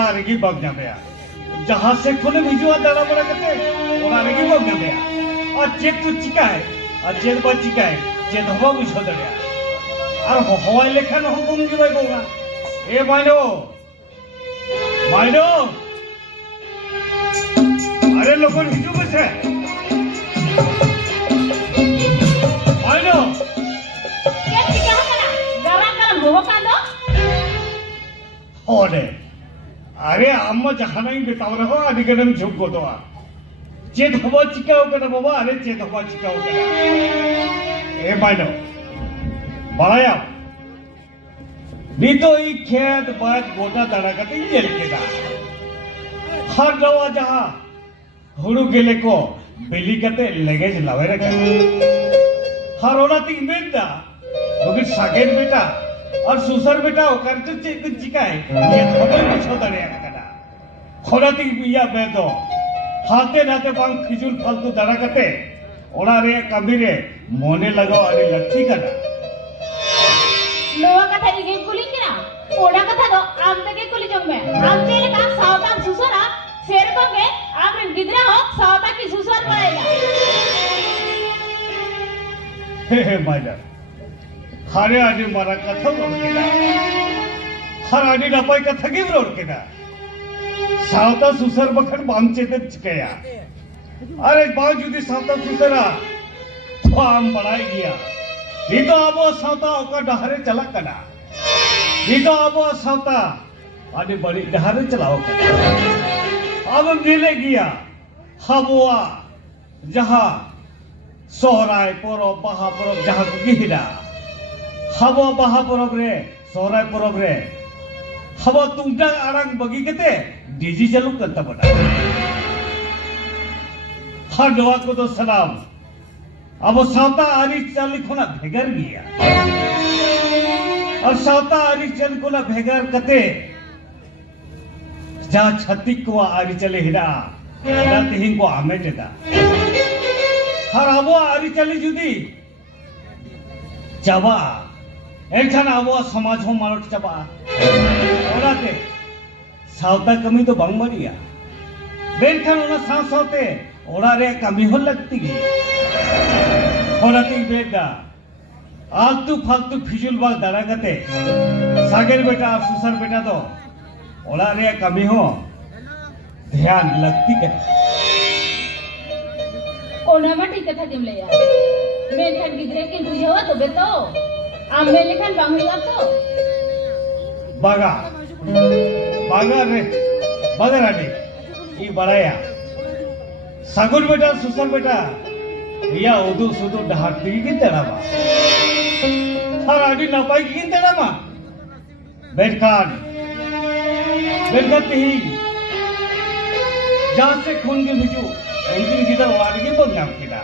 ओना रेगी बग जामेया जहां से खुने भिजुआ दाड़ा बड़ा करते ओना रेगी बग जामेया और चेक तू चिका है और चेक बा चिका है चेक हवा बुझो दड़या और हवाई लेखन हम बुंगी भाई बोगा ए माइनो अरे लोगों हिजू बसे माइनो क्या चिका है ना गरा गरा मोह कांदो ओरे अरे अम्मा जहाना ही बताओ रहो अधिकरम झुक को तो चेत हवा चिका हो कना बाबा अरे चेत हवा चिका हो कना ए माइनो बड़ाया बीतो ई खेत बात गोटा दाड़ा कते जेल केदा हर दवा जहां हुड़ू गेले को बेली कते लगेज लावे रे हर ओना तीन बेटा लोगे सागेन बेटा और सुसर बेटा ओकर तो चेक चिकाय ये थोड़े मछो दड़े कदा खोड़ा तीन बिया बेदो हाथे नाते बांग खिजुल फालतू दाड़ा कते ओना रे कमी रे मोने लगाओ अरे लट्टी कदा लोहा कथा इगे कुली किना ओडा कथा दो आम तके कुली जंग में आम तेरे का सावता सुसरा शेर को के आम गिदरा हो सावता की सुसर पड़ेगा हे माइनर खारे आदि मारा कथा रोड केदा हर आदि नपाई कथा की रोड केदा सावता सुसर बखन बाम चेते चिकया अरे बाव जुदी सावता सुसरा तो आम बढ़ाई गया itu abo sauta oka dahare chala kana itu abo sauta adi balik dahare chalao kana abo mile gya habwa jaha sohrai porob baha porob jaha ko gihida habwa baha porob re sohrai porob re habwa tungdang arang bagi kete diji jaluk kanta bada har doa ko to salam अब सावता आरी चल को ना भेगर गया और सावता आरी चल को ना भेगर कते जहाँ छत्तीस को आरी चले हिरा रात हिंग को आमेटे दा हर अबो आरी चले जुदी चबा एक जन अबो समाज हो मारोट चबा और आते सावता कमी तो बंग मरिया बेनखान उना सांस होते ओरा रे कमी हो लगती गई होराती बेटा आलतू फालतू फिजुल बाग दाड़ा कते सागर बेटा और सुसर बेटा तो ओला रे कमी हो ध्यान लगती के ओना मा ठीक कथा दिम ले यार मैं खान गिदरे के बुझावा तो बेतो आम में लेखन बांग हुआ तो बागा बागा रे बागा रानी ये बड़ाया सागर बेटा सुसर बेटा या उदू सुदू ढाटी की तेरा बा हर आदि नपाई की तेरा बा बेटकान ही जहाँ से खून के भिजू उनकी किधर वारगी तो नाम किला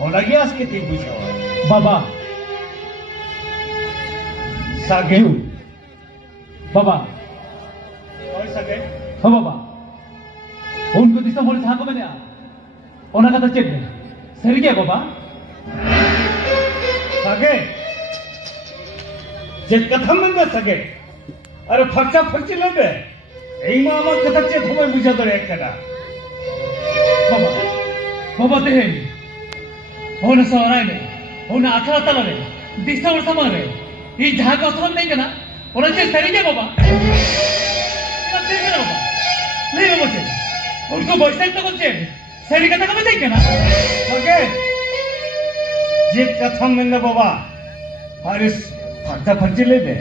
और लगी आज के तीन बुझो बाबा सागे बाबा और सागे हाँ बाबा उनको दिशा बोले था को मैंने ओना का तो चेक सही क्या बाबा सगे जे कथा में ना सगे अरे फर्चा फर्ची ले बे ए मामा कथा चे थोबे बुझा दरे एकदा बाबा बाबा ते होना सराय में होना आखरा तला रे दिशा और समारे ये जहां का असर नहीं करना और जे सही क्या बाबा क्या सही क्या बाबा नहीं बाबा से उनको बैठक तो कुछ सही कथा का बताइए ना सगे जे कथा में ना बाबा अरे फर्चा फर्ची ले बे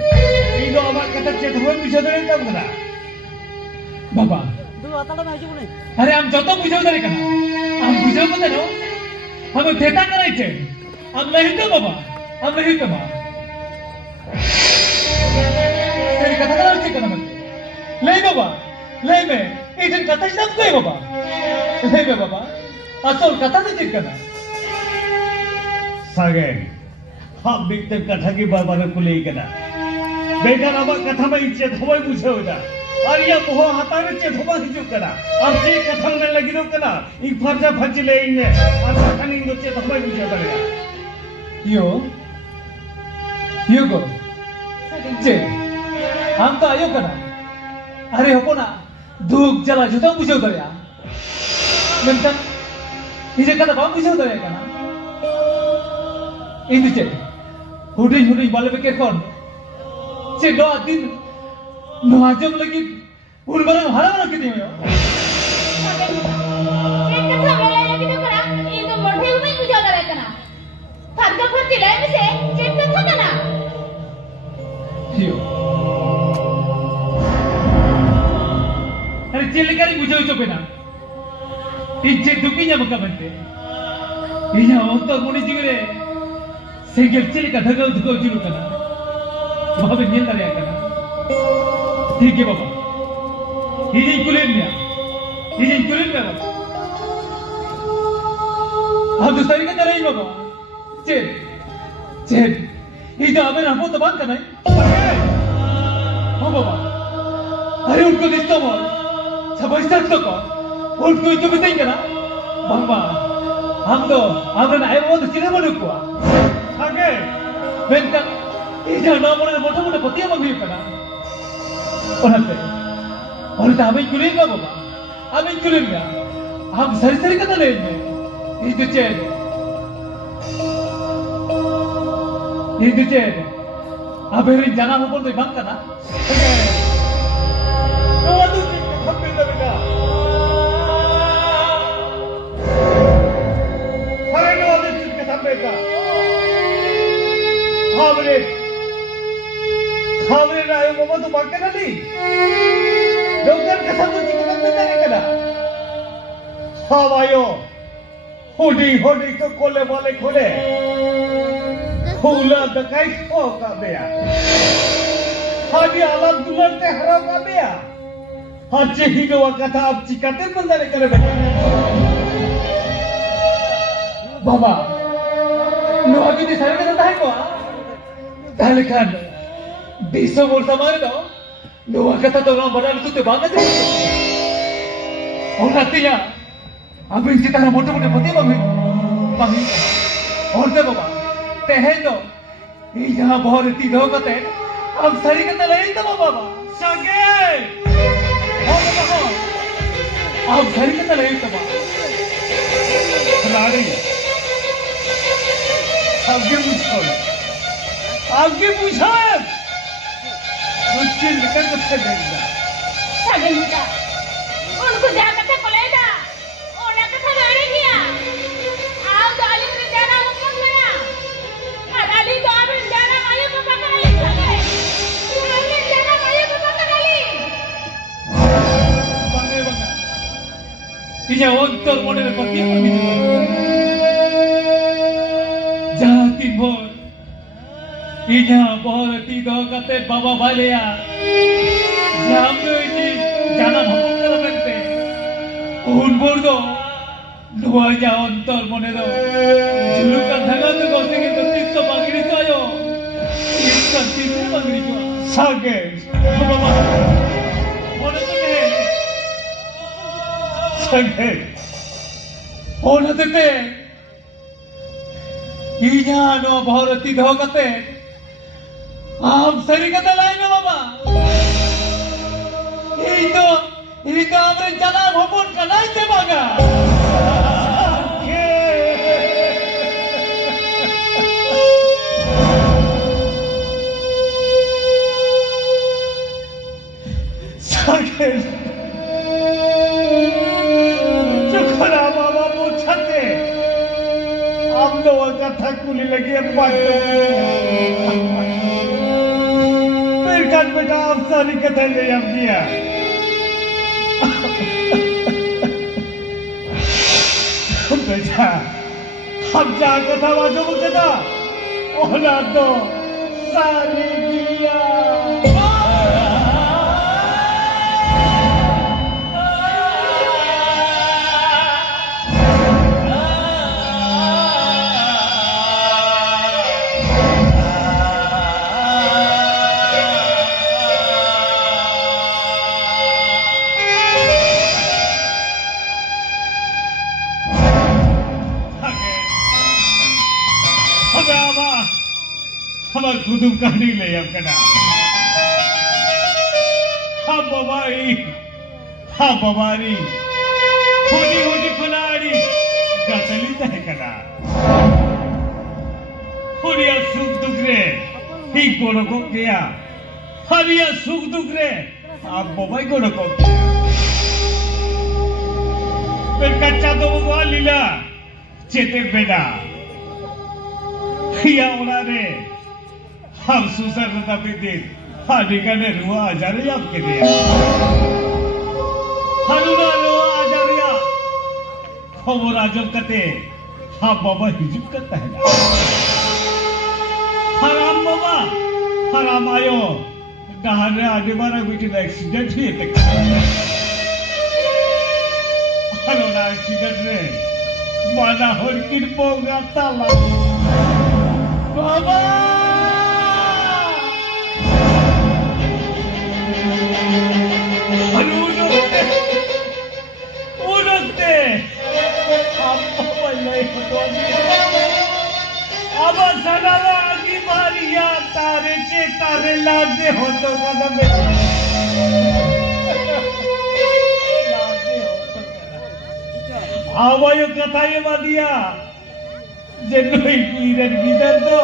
ई दो आमा कथा चे थोबे बुझा दरे तब कदा बाबा अरे हम जो तो बुझाव दरे कना हम बुझाव मत नो हम देता करायचे हम नहीं तो बाबा हम नहीं तो बाबा तेरी कथा करायची कना मत ले बाबा ले में इजन कथा सब कोई बाबा ले बे बाबा असल कथा से चित कना सागे हम बिकते कथा की बाबा ने कुले कना बेटा ना कथा में इच्छे थोबे बुझे होता और ये बहु हाथा में चे थोबा हिजू कना और जे कथा में लगी रो कना ई फर्जा फर्ची ले इने और कथा नी चे थोबे बुझे दरे यो गो जे हम तो आयो कना अरे हपना दुख जला जुदा बुझाव दरिया मेनखान निजे कथा बाम बुझाव दरिया काना इन चे हुडिंग हुडिंग बाले बेकेर खन चे दो दिन नोआ जम लगी उन बारे हरा बना कितनी हो एक कथा मेला लगी तो करा इन तो मोटे में बुझाव दरिया काना थारका फर चिल्लाए में से चेक कथा काना थियो अरे चिल्लिकारी बुझाव चोपेना इज्जे दुखी nya maka bante inya ontor moni jigre segel chilika dhagau dhagau jiru kana babe nyel dariya kana ठीक है बाबा इजे कुलेन में बाबा हम तो सही कहते रही बाबा चेत चेत इधर हमें रखो तो बांध करना है हाँ बाबा अरे उनको दिखता बोल सब ऐसा तो को उनको इतो बताएंगे ना बाबा हम तो आपने आए वो तो चिन्ह बने को आगे बेंटा इधर ना बोले मोटे मोटे पतिया मंगी करना और हमें कुलेन का बाबा हमें कुलेन का हम सरी सरी कथा लेंगे इधर चेत अबे रे जाना हो बोल तो बात करना तो तू खम्बे लगा हरे नो दे चिक खम्बे का खावरे ना आयो बाबा तो बात करना ली डॉक्टर का सब चिक खम्बे करे करा खावायो होडी तो कोले वाले खोले खोला दकाई खो का बेया हादी आला दुलरते हरा का बेया हाचे ही जो कथा अब चिकाते बंदरे करे बेया बाबा नो अभी तो सारे का है को ताले खान 200 वर्ष हमारे दो नो कथा तो राम बना तो बात है और आतिया अभी जितना मोटे मोटे पति मम्मी और दे बाबा तेहे तो यहाँ बहुत इतनी दो कते अब सारी कते नहीं तो बाबा सगे हाँ बाबा अब सारी कते नहीं तो बाबा खिलाड़ी आगे पूछो मुझसे निकल कते देगा सगे मुझा उनको जा कते कोलेगा ओना कथा गाड़ी किया आप दाली में जाना हुक्म गया अदाली तो आप जाना मायू को पकड़ ली सके आपने जाना मायू को पकड़ ली बंगा इजे अंतर मने में पति जाती भोर इजा बहुत दो कते बाबा भालेया जाम जी जाना भवन कर बनते उन बोल दो दुआ जा अंतर मने दो जुलू का धगा तो गोसे के तीस तो मांगरी तो आयो इसका तीस मांगरी को सगे बाबा होने तो नहीं सगे होने देते इजा नो भारती दो कते आप सही कते लाएंगे बाबा ये तो हमरे जना भवन का नहीं थे बागा सगे चुखरा बाबा पूछते हम लोग कथा कुली लगी अब बात फिर कल बेटा आप सारी कथा ले अब दिया बेटा हम जा कथा बाजू में कथा ओला तो सारी दिया हमार खुदुम कहानी ले अब कना हम बाबा बाई हाँ बबारी हुडी हुडी खुलाड़ी गतली तह करा हुडिया सुख दुख रे ही गोड़ो को गया हरिया सुख दुख रे आप बबाई गोड़ो को फिर कच्चा तो वो लीला चेते बेड़ा या उन्होंने हम सुसर तभी दिन हानिका ने रुआ आजारे आपके दिया हनुना रुआ आजारिया खबर आजम कते हाँ बाबा हिजुक करता है ना हराम बाबा हराम आयो नहाने आने वाला बेटी ना एक्सीडेंट हुई तक हनुना एक्सीडेंट रे माना होर किन पोगा ताला बाबा उड़ते अब सनाला आगी मारिया तारे चे तारे लादे हो तो कदम आवायो कथा ये मादिया जेनोई कीरन गिदर तो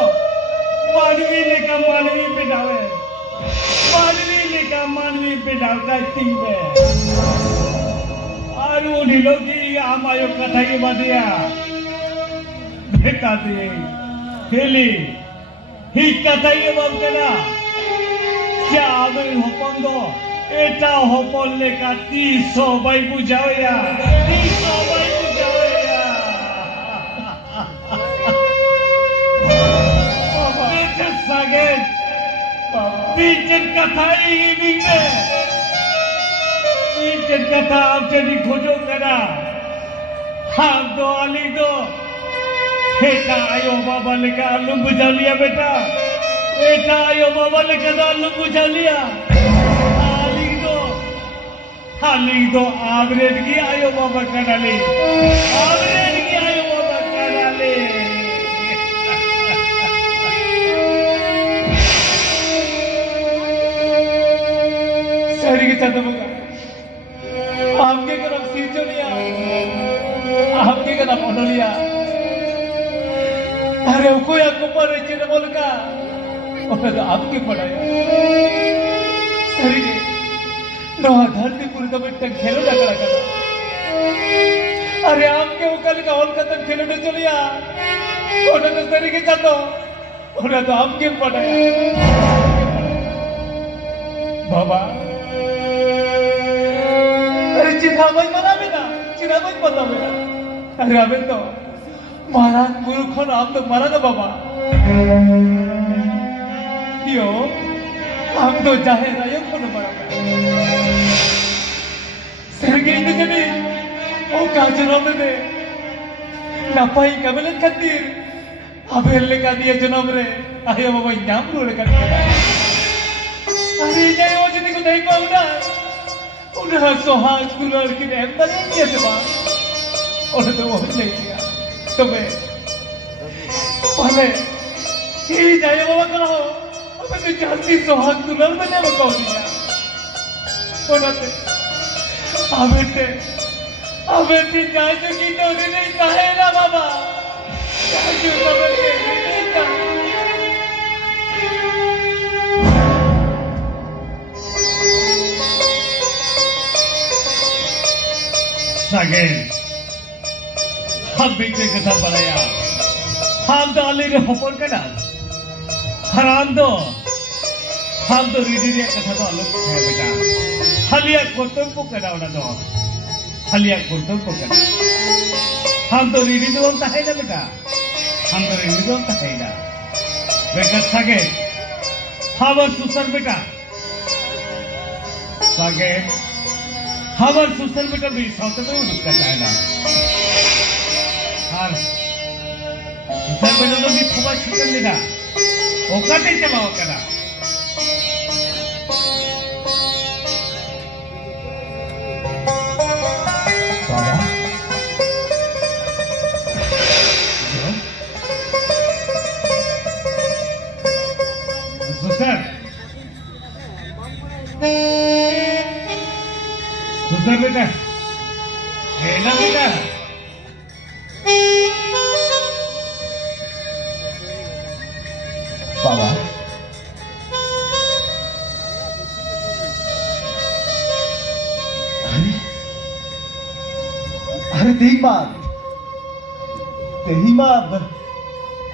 मानवी लेका मानवी पिटावे मानवी लेका मानवी पिटावता तीवे आरु नीलोगी आमायो कथा ये मादिया देखा दे हेली ही कथा ये बाबकेला क्या आवे होपंगो एटा होपन लेका 300 बाई बुझावया 300 बाई बुझावया Saget, bikin kata ini ne, bikin kata आप jadi खोजो करा, हम दो आली दो, बेटा आयो बाबा लेकर आलू बुझा लिया बेटा, बेटा आयो बाबा लेकर आलू बुझा लिया, आली दो आवरेज की आयो बाबा करा ले, आवरेज की आयो बाबा करा ले. सरिगे चंद्रमुखा आपके तरफ सीचो लिया आपके तरफ फोटो लिया अरे कोई आपको पर चिन्ह बोल का और तो आपके पढ़ाया सरिगे नवा धरती पूरी तो बेटा खेलो ना करा करा अरे आपके उकल का हॉल का तो खेलो ना चलिया और तो सरिगे चंदो और तो आपके पढ़ाया बाबा चिराबाई मना बेटा चिराबाई पता बेटा अरे अबे तो महाराज गुरु खन आप तो मरा ना बाबा यो हम तो जाहे रायो खन मरा सरगे इतने जने ओ काजरों में नापाई कमले खातिर अबे लेका दिए जनम रे आये बाबा इनाम रो लेका अरे जाए वो जिन्हें को देख पाऊंगा उन्हें सोहाग कुलर की ने अंदर ही किया था और तो वो ले लिया तो मैं पहले ये जाए बाबा करो अब तो जानती सोहाग कुलर में ने बकाऊ दिया उन्होंने अबेटे जाए जो की तो नहीं कहे ना बाबा जाए जो अबेटे नहीं कहे Again, हम बीते कथा बढ़ाया, हम तो अली रे होपन कना, हराम तो, हम तो रीडी रे कथा तो अलग है बेटा, हलिया कोटम को कना उड़ा दो, हलिया कोटम को कना, हम तो रीडी तो हम ताहे ना बेटा, हम तो रीडी तो हम ताहे ना, बेटा सगे, हम सुसर बेटा, सगे हमार सुसर बेटा भी साउथ में उड़ करता है ना हाँ सुसर बेटा तो भी थोड़ा चिकन लेना वो करते चलाओ करा सुसर सुसर बेटा है ना बेटा बाबा अरे तेही बात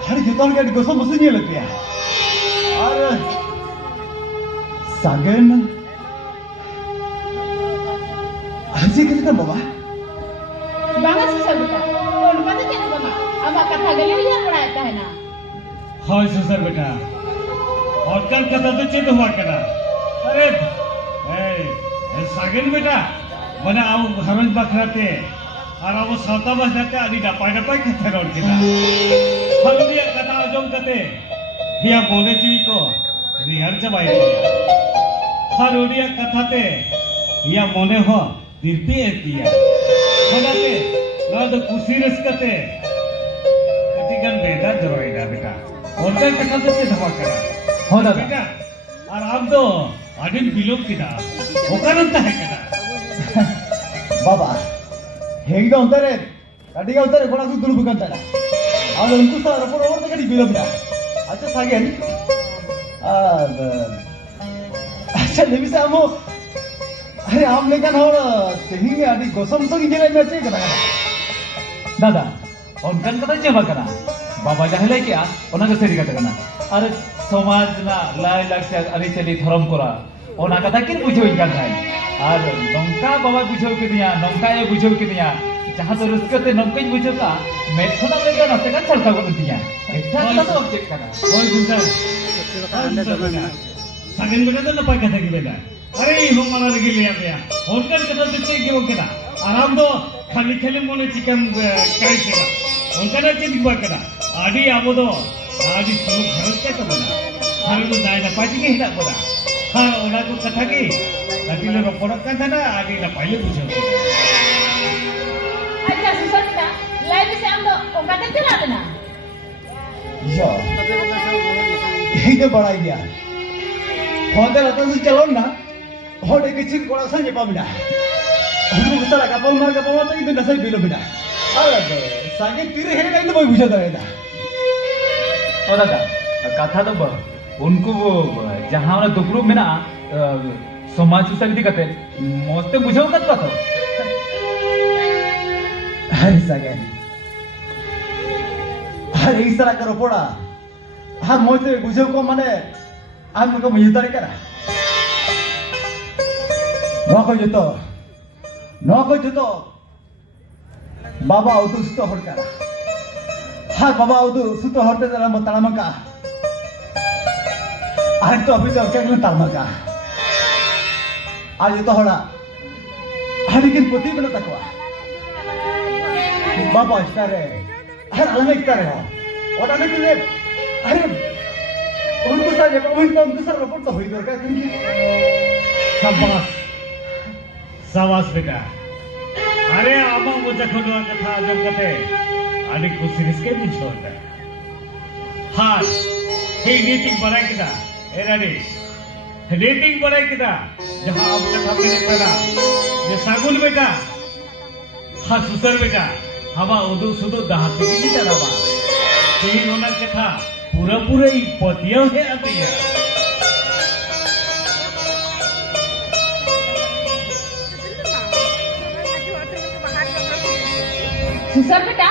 अरे जो के गोसम बसुन लेते और सागन ऐसे के था बाबा बांगा सुसर बेटा और पता चला बाबा अब कथा गले ही पढ़ाता है ना हाँ सुसर बेटा और कल कथा तो चेत हुआ करा अरे सागन बेटा बना आओ हरज बखराते और अब साता बजाते आदि डपाई डपाई कथे रोड के ना हल्दिया कथा अजम कते हिया बोले जी को रिहर चबाई हर ओडिया कथाते हिया मोने हो दिलपी एतिया बनाते ना तो कुसी रसकते कतिगन बेदा जरोइडा बेटा और का कथा तो से धमा करा हो दादा बेटा और अब तो आदिन बिलोक किना ओकानंत है कदा बाबा हेंगा अंतरे अडिगा अंतरे कोना सु दुर्बु कंतरा और उनको सारा पर और तक बिलो बिना अच्छा सागेन अच्छा लेबी से हमो अरे आम लेकिन और तेही में अडी गोसम संग गेले में चे करा दादा उनकन कथा चेबा करा बाबा जहले क्या ओना के सेरी कथा कना अरे समाज ना लाई लाक्चर अरि चली धर्म कोरा ओना कथा किन बुझो इनकन है और नौका बाबा बुझो के दिया नौका ये बुझो के दिया जहां तो रुस्कते नौका बुझो का मेथोना में का नसे का चलता को दिया अच्छा तो ऑब्जेक्ट करा ओए सुसर सागन बेटा तो नपाई कथा की बेटा अरे हो मना लगी लिया गया और कल कथा तो चे के ओकेना आराम दो खाली खाली मोने चिकन काई सेगा उनका ना चे दिखवा करा आदि आबो दो आदि सुनो भारत के तो बना हर तो जाए ना पार्टी के हिला बना हाँ ओना को कथा की कटिले रोपड़ का था ना आदि ना पहले पूछो अच्छा सुसर बेटा लाइव से हम तो ओकाते चला देना यो यही तो बड़ा गया होते रहता से चलो ना होटे के चिक कोड़ा संजे पाबिना हमको सारा का पाव मार का पाव तो इधर नसई बिलो बिना अरे सागे तीरे है नहीं तो कोई बुझा दरेदा ओ दादा कथा तो उनको वो जहां वाला दुपरू में ना समाज सुसंगति कते मस्ते बुझाओ कत कतो अरे सागे अरे इस तरह करो पड़ा हाँ मोते बुझो को माने आम को मुझे तारे करा नौको जुतो बाबा आउतु सुतो हर करा हाँ बाबा आउतु सुतो हरते जरा मत तालमका आज तो अभी तो क्या तालमका आज तो हड़ा हर लेकिन पति बना तकवा बाबा इस्तारे हर अलग इस्तारे हो और अगर तुझे अरे उनको सारे उनको सारे रपोर्ट तो हुई दरकार क्योंकि शाबाश शाबाश बेटा अरे आमा मुझे खुदवा कथा जब कथे आदि खुशी रिस्के पूछो होता हाँ हे नीटिंग बढ़ाई किदा ए रानी नीटिंग बढ़ाई किदा जहाँ आप कथा मैंने पढ़ा ये सागुन बेटा हाँ सुसर बेटा हवा उदू सुदू दहाती की तरह बा यही होना कथा पूरा पूरा ही पतिया है आती है सुसर बेटा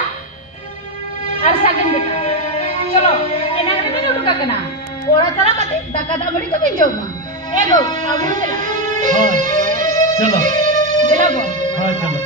और सागन बेटा चलो एना के में उठका कना ओरा चला कते दका दाबड़ी तो बिन जाऊंगा ए गो आबू चला हाँ चलो चलो गो हाँ चलो